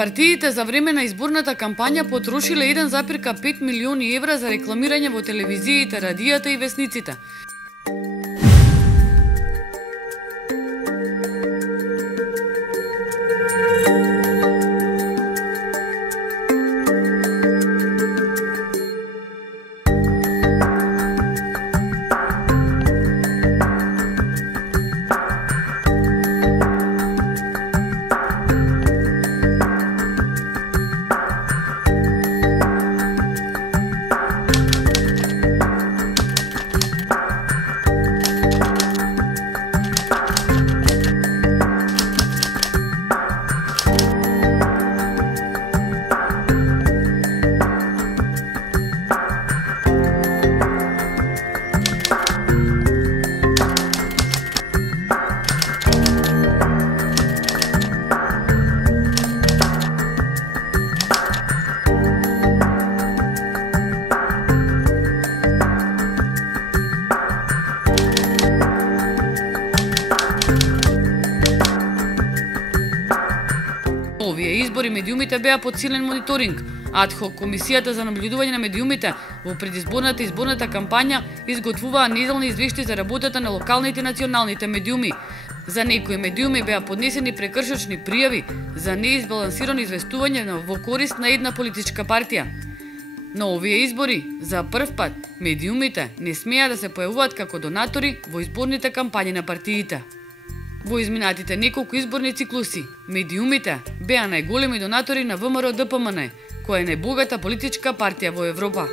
Партиите за време на изборната кампања потрошиле 1,5 милиони евра за рекламирање во телевизиите, радијата и весниците. Овие избори медиумите беа под силен мониторинг. Адхок комисијата за наблюдување на медиумите во предизборната и изборната кампања изготвуваа неделни извештаи за работата на локалните и националните медиуми. За некои медиуми беа поднесени прекршочни пријави за неизбалансирано известување во корист на една политичка партија. На овие избори, за прв пат, медиумите не смеа да се појавуваат како донатори во изборните кампањи на партиите. Во изминатите неколку изборни циклуси, медиумите беа најголеми донатори на ВМРО-ДПМН, која е најбогата политичка партија во Европа.